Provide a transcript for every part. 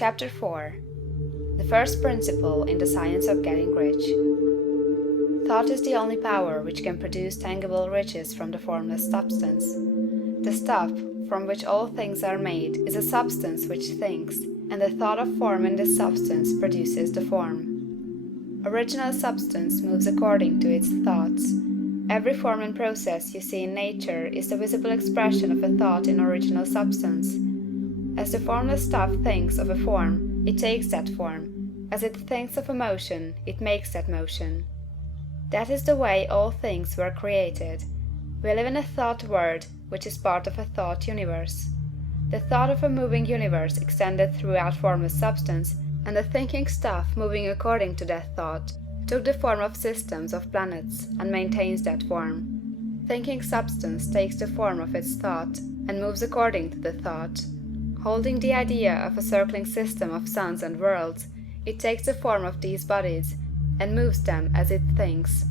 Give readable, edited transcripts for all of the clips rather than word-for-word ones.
Chapter 4. The first principle in the science of getting rich. Thought is the only power which can produce tangible riches from the formless substance. The stuff from which all things are made is a substance which thinks, and the thought of form in this substance produces the form. Original substance moves according to its thoughts. Every form and process you see in nature is the visible expression of a thought in original substance. As the formless stuff thinks of a form, it takes that form. As it thinks of a motion, it makes that motion. That is the way all things were created. We live in a thought world, which is part of a thought universe. The thought of a moving universe extended throughout formless substance, and the thinking stuff moving according to that thought took the form of systems of planets and maintains that form. Thinking substance takes the form of its thought and moves according to the thought. Holding the idea of a circling system of suns and worlds, it takes the form of these bodies and moves them as it thinks.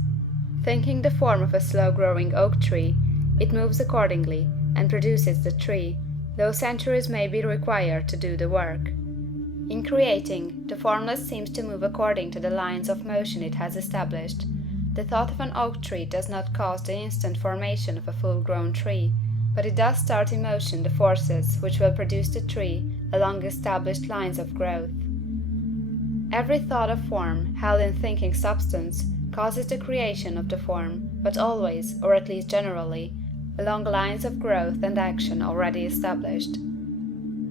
Thinking the form of a slow-growing oak tree, it moves accordingly and produces the tree, though centuries may be required to do the work. In creating, the formless seems to move according to the lines of motion it has established. The thought of an oak tree does not cause the instant formation of a full-grown tree, but it does start in motion the forces which will produce the tree along established lines of growth. Every thought of form, held in thinking substance, causes the creation of the form, but always, or at least generally, along lines of growth and action already established.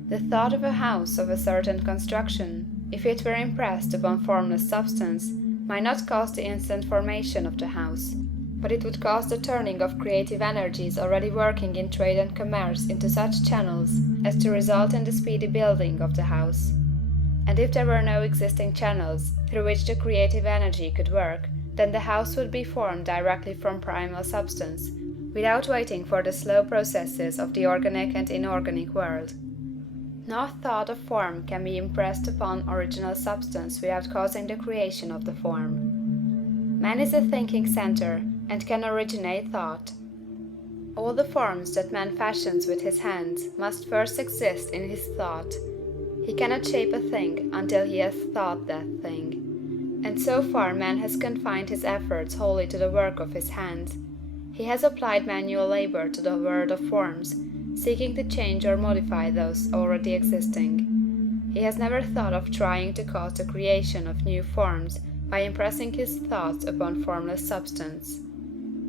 The thought of a house of a certain construction, if it were impressed upon formless substance, might not cause the instant formation of the house, but it would cause the turning of creative energies already working in trade and commerce into such channels as to result in the speedy building of the house. And if there were no existing channels through which the creative energy could work, then the house would be formed directly from primal substance, without waiting for the slow processes of the organic and inorganic world. No thought of form can be impressed upon original substance without causing the creation of the form. Man is a thinking center, and can originate thought. All the forms that man fashions with his hands must first exist in his thought. He cannot shape a thing until he has thought that thing. And so far man has confined his efforts wholly to the work of his hands. He has applied manual labor to the world of forms, seeking to change or modify those already existing. He has never thought of trying to cause the creation of new forms by impressing his thoughts upon formless substance.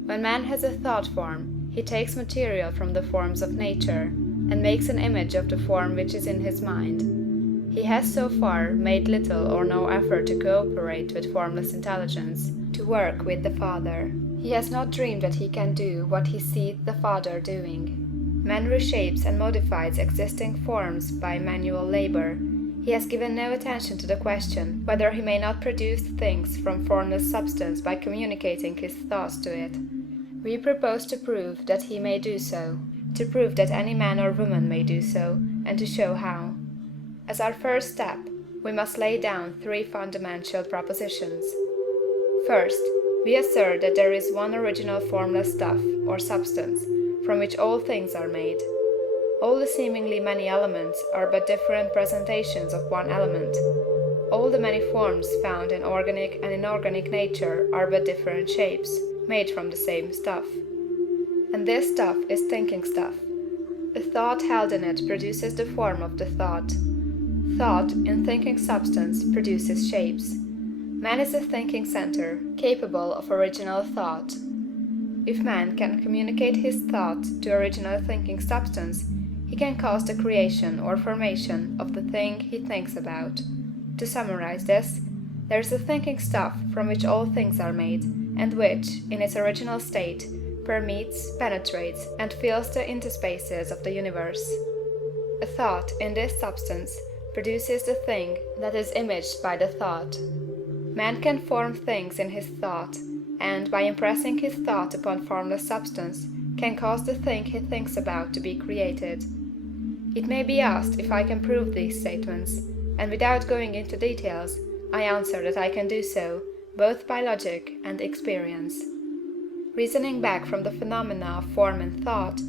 When man has a thought form, he takes material from the forms of nature, and makes an image of the form which is in his mind. He has so far made little or no effort to cooperate with formless intelligence, to work with the Father. He has not dreamed that he can do what he seeth the Father doing. Man reshapes and modifies existing forms by manual labor. He has given no attention to the question whether he may not produce things from formless substance by communicating his thoughts to it. We propose to prove that he may do so, to prove that any man or woman may do so, and to show how. As our first step, we must lay down three fundamental propositions. First, we assert that there is one original formless stuff, or substance, from which all things are made. All the seemingly many elements are but different presentations of one element. All the many forms found in organic and inorganic nature are but different shapes, made from the same stuff. And this stuff is thinking stuff. The thought held in it produces the form of the thought. Thought, in thinking substance, produces shapes. Man is a thinking center, capable of original thought. If man can communicate his thought to original thinking substance, he can cause the creation or formation of the thing he thinks about. To summarize this, there is a thinking stuff from which all things are made, and which, in its original state, permeates, penetrates, and fills the interspaces of the universe. A thought in this substance produces the thing that is imaged by the thought. Man can form things in his thought, and, by impressing his thought upon formless substance, can cause the thing he thinks about to be created. It may be asked if I can prove these statements, and without going into details, I answer that I can do so, both by logic and experience. Reasoning back from the phenomena of form and thought,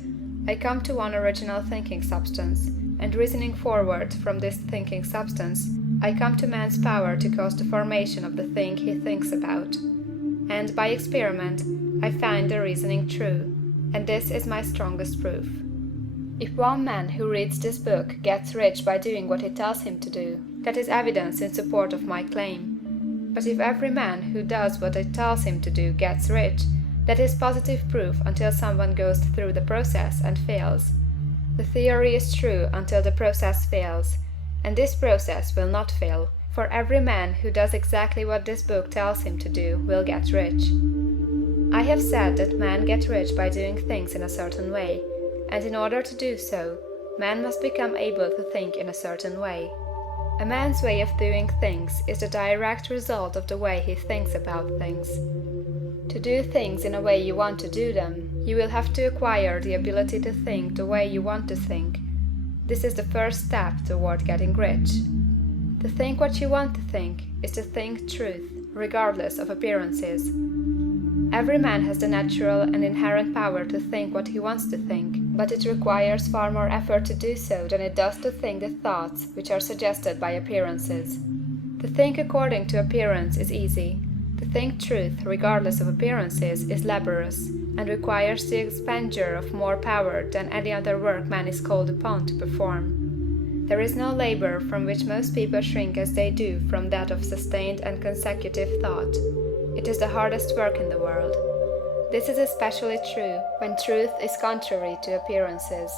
I come to one original thinking substance, and reasoning forward from this thinking substance, I come to man's power to cause the formation of the thing he thinks about. And by experiment, I find the reasoning true, and this is my strongest proof. If one man who reads this book gets rich by doing what it tells him to do, that is evidence in support of my claim. But if every man who does what it tells him to do gets rich, that is positive proof until someone goes through the process and fails. The theory is true until the process fails, and this process will not fail, for every man who does exactly what this book tells him to do will get rich. I have said that men get rich by doing things in a certain way, and in order to do so, man must become able to think in a certain way. A man's way of doing things is the direct result of the way he thinks about things. To do things in a way you want to do them, you will have to acquire the ability to think the way you want to think. This is the first step toward getting rich. To think what you want to think is to think truth, regardless of appearances. Every man has the natural and inherent power to think what he wants to think, but it requires far more effort to do so than it does to think the thoughts which are suggested by appearances. To think according to appearance is easy. To think truth, regardless of appearances, is laborious, and requires the expenditure of more power than any other work man is called upon to perform. There is no labor from which most people shrink as they do from that of sustained and consecutive thought. It is the hardest work in the world. This is especially true when truth is contrary to appearances.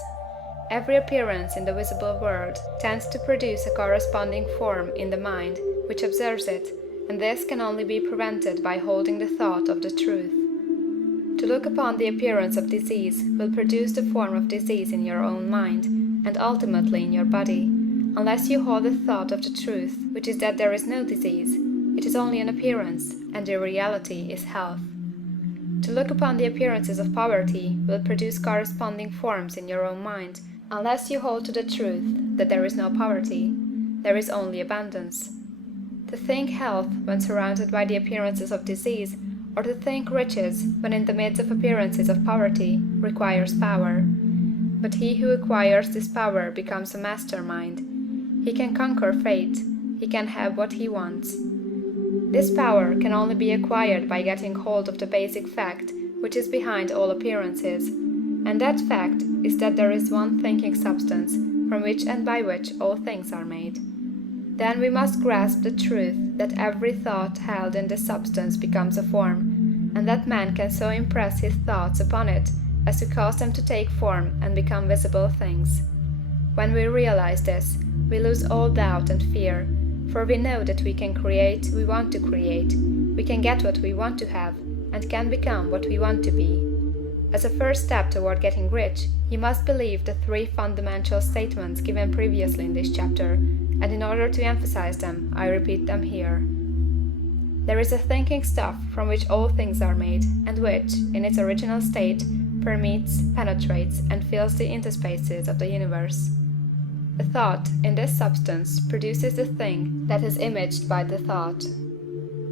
Every appearance in the visible world tends to produce a corresponding form in the mind which observes it, and this can only be prevented by holding the thought of the truth. To look upon the appearance of disease will produce the form of disease in your own mind, and ultimately in your body, unless you hold the thought of the truth, which is that there is no disease. It is only an appearance, and the reality is health. To look upon the appearances of poverty will produce corresponding forms in your own mind, unless you hold to the truth that there is no poverty, there is only abundance. To think health when surrounded by the appearances of disease, or to think riches when in the midst of appearances of poverty, requires power. But he who acquires this power becomes a mastermind. He can conquer fate. He can have what he wants. This power can only be acquired by getting hold of the basic fact which is behind all appearances, and that fact is that there is one thinking substance from which and by which all things are made. Then we must grasp the truth that every thought held in this substance becomes a form, and that man can so impress his thoughts upon it as to cause them to take form and become visible things. When we realize this, we lose all doubt and fear, for we know that we can create we want to create, we can get what we want to have, and can become what we want to be. As a first step toward getting rich, you must believe the three fundamental statements given previously in this chapter, and in order to emphasize them, I repeat them here. There is a thinking stuff from which all things are made, and which, in its original state, permeates, penetrates, and fills the interspaces of the universe. The thought, in this substance, produces the thing that is imaged by the thought.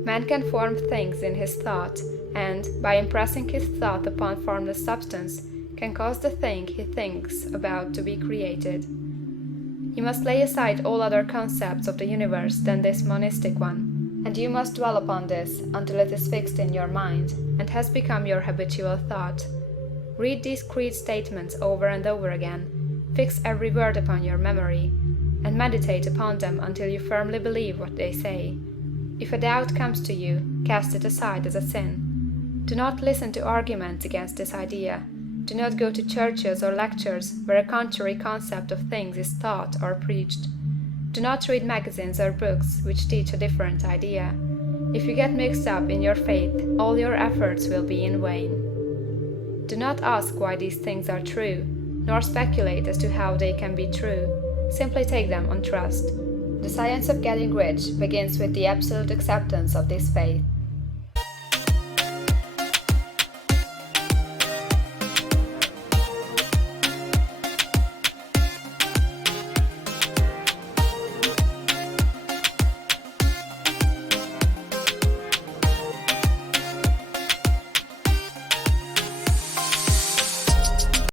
Man can form things in his thought, and, by impressing his thought upon formless substance, can cause the thing he thinks about to be created. You must lay aside all other concepts of the universe than this monistic one, and you must dwell upon this until it is fixed in your mind, and has become your habitual thought. Read these creed statements over and over again, fix every word upon your memory, and meditate upon them until you firmly believe what they say. If a doubt comes to you, cast it aside as a sin. Do not listen to arguments against this idea. Do not go to churches or lectures where a contrary concept of things is taught or preached. Do not read magazines or books which teach a different idea. If you get mixed up in your faith, all your efforts will be in vain. Do not ask why these things are true, nor speculate as to how they can be true. Simply take them on trust. The science of getting rich begins with the absolute acceptance of this faith.